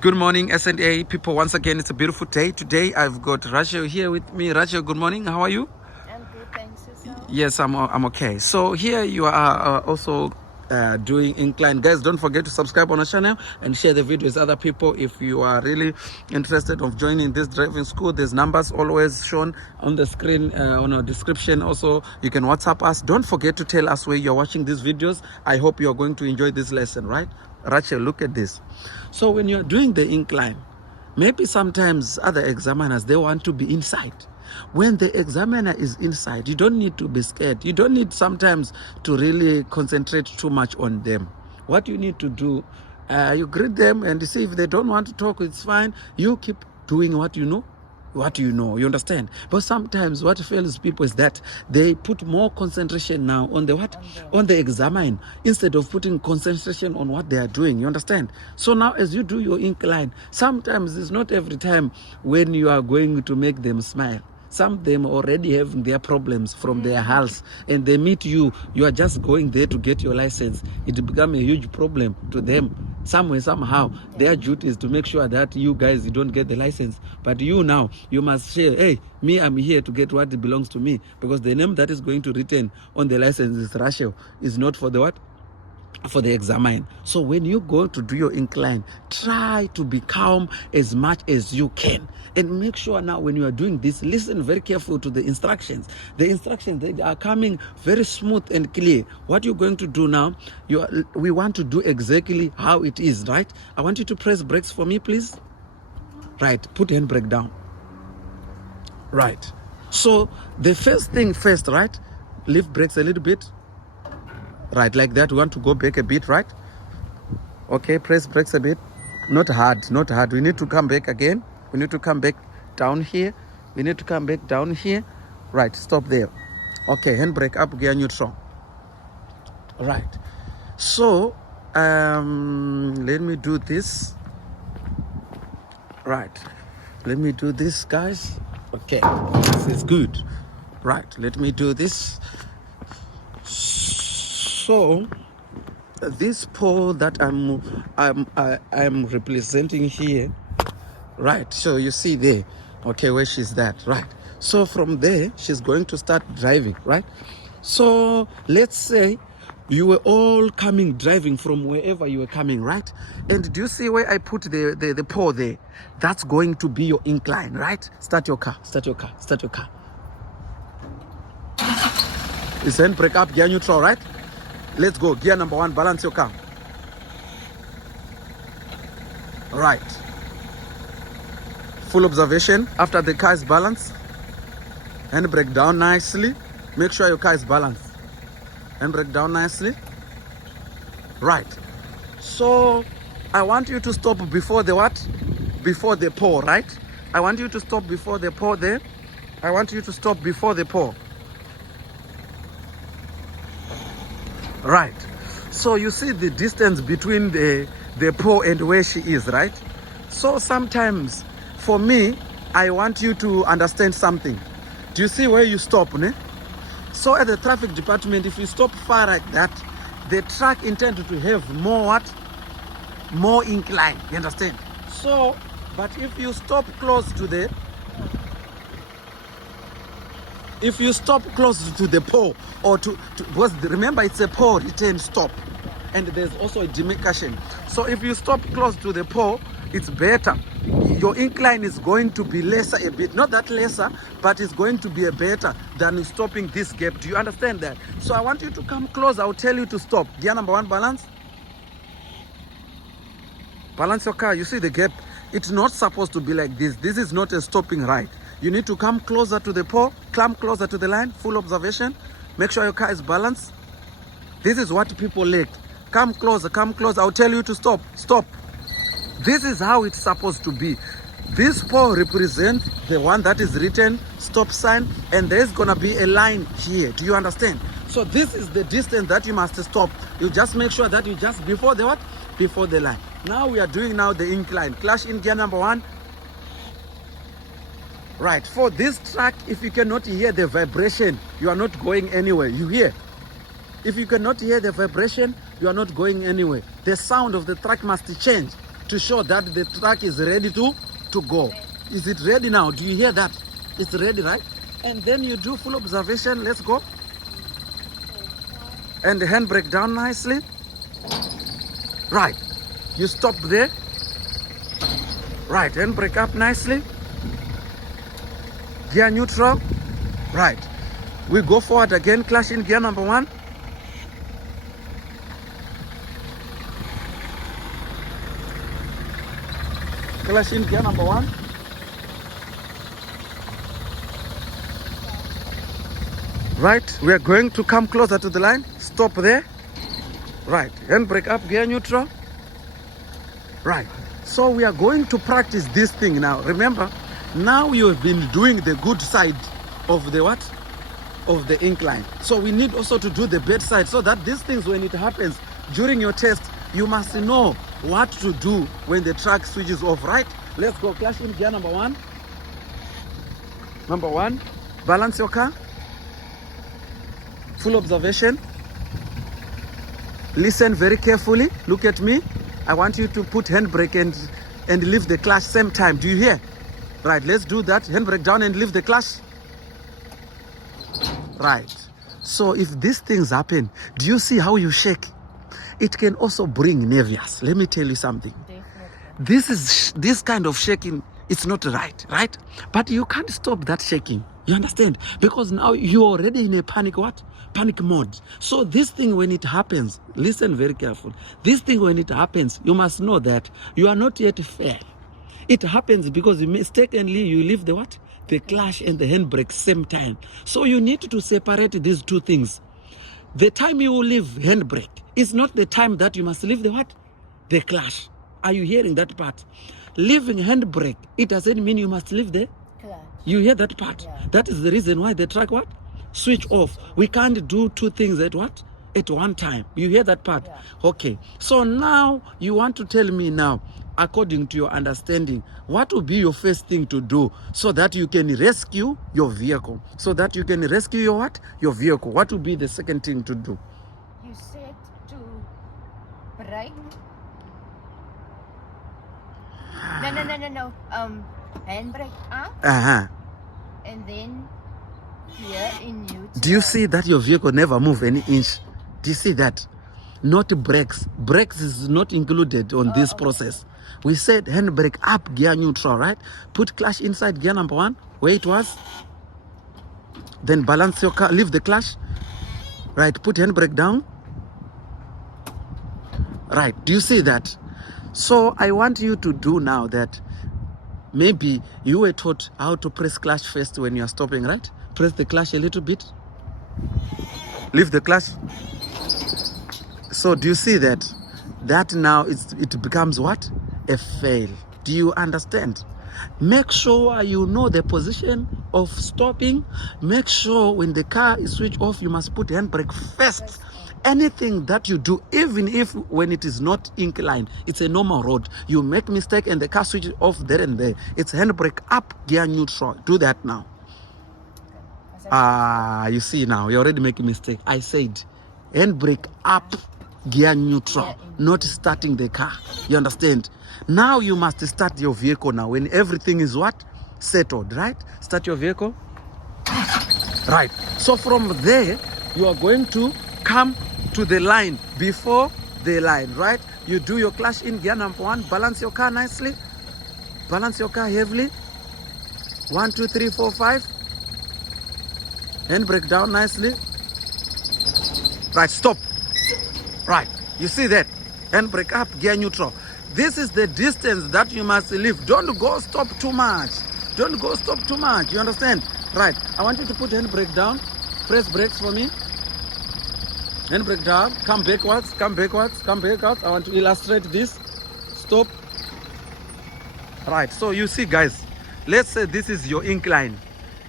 Good morning, S&A people. Once again, it's a beautiful day. Today, I've got Rachel here with me. Rachel, good morning. How are you? I'm good, thanks. Yourself? Yes, I'm okay. So here you are also doing incline. Guys, don't forget to subscribe on our channel and share the video with other people. If you are really interested of joining this driving school, there's numbers always shown on the screen, on our description. Also, you can WhatsApp us. Don't forget to tell us where you're watching these videos. I hope you're going to enjoy this lesson, right? Rachel, look at this. So when you're doing the incline, maybe sometimes other examiners, they want to be inside. When the examiner is inside, you don't need to be scared. You don't need sometimes to really concentrate too much on them. What you need to do, you greet them and see if they don't want to talk, it's fine. You keep doing what you know. You understand? But sometimes what fails people is that they put more concentration now on the what? On the examine, instead of putting concentration on what they are doing. You understand? So now as you do your incline, sometimes it's not every time when you are going to make them smile. Some of them already have their problems from their house, and they meet you. You are just going there to get your license. It becomes a huge problem to them. Somewhere, somehow, their duty is to make sure that you guys, you don't get the license. But you now, you must say, hey, me, I'm here to get what belongs to me. Because the name that is going to written on the license is Rachel. Is not for the what? For the examine. So when you go to do your incline, try to be calm as much as you can, and make sure now when you are doing this, listen very careful to the instructions. The instructions, they are coming very smooth and clear. What you're going to do now, we want to do exactly how it is, right? I want you to press brakes for me, please. Right, put handbrake down. Right. So the first thing first, right? Lift brakes a little bit. Right, like that. We want to go back a bit, right? Okay, press brakes a bit. Not hard, not hard. We need to come back again. We need to come back down here. We need to come back down here. Right, stop there. Okay, handbrake up, gear neutral. Right. So, let me do this. Right. Let me do this, guys. Okay, this is good. Right, let me do this. So this pole that I'm representing here, right? So you see there, okay, where she's at, right? So from there, she's going to start driving, right? So let's say you were all driving from wherever you were coming, right? And do you see where I put the pole there? That's going to be your incline, right? Start your car, start your car, start your car. Is handbrake up, gear neutral, right? Let's go. Gear number 1, balance your car. Right. Full observation. After the car is balanced, handbrake down nicely. Make sure your car is balanced. Handbrake down nicely. Right. So I want you to stop before the what? Before the pole, right? I want you to stop before the pole there. I want you to stop before the pole. Right. So you see the distance between the pole and where she is, right? So sometimes, for me, I want you to understand something. Do you see where you stop, ne? So at the traffic department, if you stop far like that, the truck intended to have more what? More incline, you understand? So, but if you stop close to the pole, or because remember it's a pole return stop, and there's also a demarcation. So if you stop close to the pole, it's better. Your incline is going to be lesser a bit, not that lesser, but it's going to be a better than stopping this gap. Do you understand that? So I want you to come close. I'll tell you to stop. Gear number 1, balance. Balance your car. You see the gap? It's not supposed to be like this. This is not a stopping right. You need to come closer to the pole, come closer to the line, full observation. Make sure your car is balanced. This is what people lack. Come closer, come closer. I'll tell you to stop, stop. This is how it's supposed to be. This pole represents the one that is written stop sign, and there's gonna be a line here. Do you understand? So this is the distance that you must stop. You just make sure that you just before the what? Before the line. Now we are doing now the incline. Clutch in gear number 1. Right, for this track, if you cannot hear the vibration, you are not going anywhere. You hear? If you cannot hear the vibration, you are not going anywhere. The sound of the track must change to show that the truck is ready to go. Is it ready now? Do you hear that? It's ready, right? And then you do full observation. Let's go. And the handbrake down nicely. Right. You stop there. Right. Handbrake up nicely. Gear neutral. Right. We go forward again. Clutch in gear number 1. Clutch in gear number 1. Right, we are going to come closer to the line. Stop there. Right, handbrake up, gear neutral. Right, so we are going to practice this thing now. Remember, now you have been doing the good side of the what? Of the incline. So we need also to do the bad side, so that these things, when it happens during your test, you must know what to do when the truck switches off, right? Let's go. Clutch in gear number 1. Number 1, balance your car. Full observation. Listen very carefully. Look at me. I want you to put handbrake and leave the clutch same time. Do you hear? Right, let's do that. Handbrake down and leave the clutch. Right. So if these things happen, do you see how you shake? It can also bring nervous. Let me tell you something. This kind of shaking, it's not right? But you can't stop that shaking. You understand? Because now you're already in a panic mode. So this thing, when it happens, listen very careful. This thing, when it happens, you must know that you are not yet fair. It happens because you mistakenly you leave the what? The clutch and the handbrake same time. So you need to separate these two things. The time you will leave handbrake is not the time that you must leave the what? The clutch. Are you hearing that part? Leaving handbrake, it doesn't mean you must leave the clutch. You hear that part? Yeah. That is the reason why the truck what? Switch off. We can't do two things at what? At one time. You hear that part? Yeah. Okay. So now you want to tell me now, according to your understanding, what will be your first thing to do so that you can rescue your vehicle? So that you can rescue your what? Your vehicle. What will be the second thing to do? You said to brake. No. Handbrake up. And then here in neutral. Do you see that your vehicle never move any inch? Do you see that? Not brakes. Brakes is not included on this process. We said handbrake up, gear neutral, right? Put clutch inside gear number 1, where it was. Then balance your car, leave the clutch. Right, put handbrake down. Right, do you see that? So I want you to do now that maybe you were taught how to press clutch first when you are stopping, right? Press the clutch a little bit. Leave the clutch. So do you see that? That now it becomes what? A fail. Do you understand? Make sure you know the position of stopping. Make sure when the car is switched off, you must put handbrake first. Anything that you do, even if when it is not inclined, it's a normal road, you make mistake and the car switches off there and there, it's handbrake up, gear neutral. Do that now. You see now, you're already making mistake. I said handbrake up, gear neutral, not starting the car. You understand? Now you must start your vehicle now when everything is what? Settled, right? Start your vehicle. Right. So from there, you are going to come to the line, before the line, right? You do your clutch in gear number 1, balance your car nicely, balance your car heavily. 1, 2, 3, 4, 5. Handbrake down nicely. Right, stop. Right, you see that? Handbrake up, gear neutral. This is the distance that you must leave. Don't go stop too much. Don't go stop too much. You understand? Right, I want you to put handbrake down. Press brakes for me. Handbrake down, come backwards. I want to illustrate this. Stop. Right, so you see guys, let's say this is your incline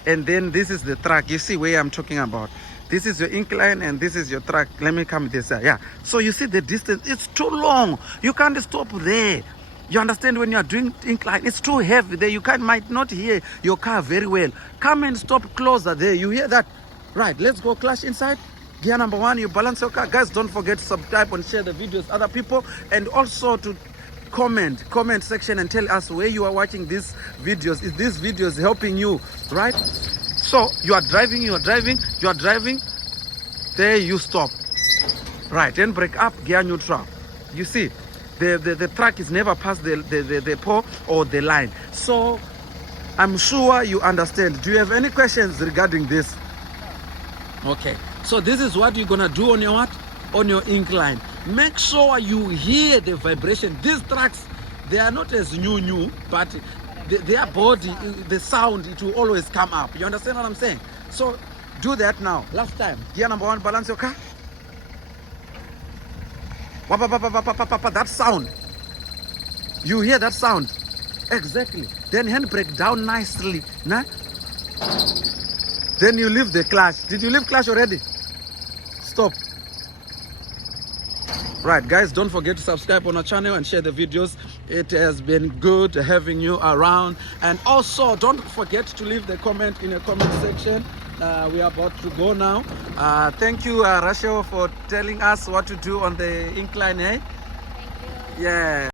and then this is the track. You see where I'm talking about. This is your incline and this is your track. Let me come this side. Yeah, so you see the distance, it's too long. You can't stop there. You understand? When you are doing incline, it's too heavy there. You might not hear your car very well. Come and stop closer there. You hear that? Right, let's go. Clutch inside. Gear number 1, you balance your car. Guys, don't forget to subscribe and share the videos with other people, and also to comment section and tell us where you are watching these videos. Is these videos helping you, right? So you are driving, there you stop, right? Then brake up, gear neutral. You see, the truck is never past the pole or the line. So I'm sure you understand. Do you have any questions regarding this? Okay, so this is what you're gonna do on your what? On your incline. Make sure you hear the vibration. These trucks, they are not as new, but their body, the sound, it will always come up. You understand what I'm saying? So do that now. Last time, gear number 1, balance your car. That sound, you hear that sound? Exactly. Then handbrake down nicely. Nah? Then you leave the clutch. Did you leave clutch already? Stop. Right, guys, don't forget to subscribe on our channel and share the videos. It has been good having you around. And also, don't forget to leave the comment in the comment section. We are about to go now. Thank you, Rachel, for telling us what to do on the incline, eh? Thank you. Yeah.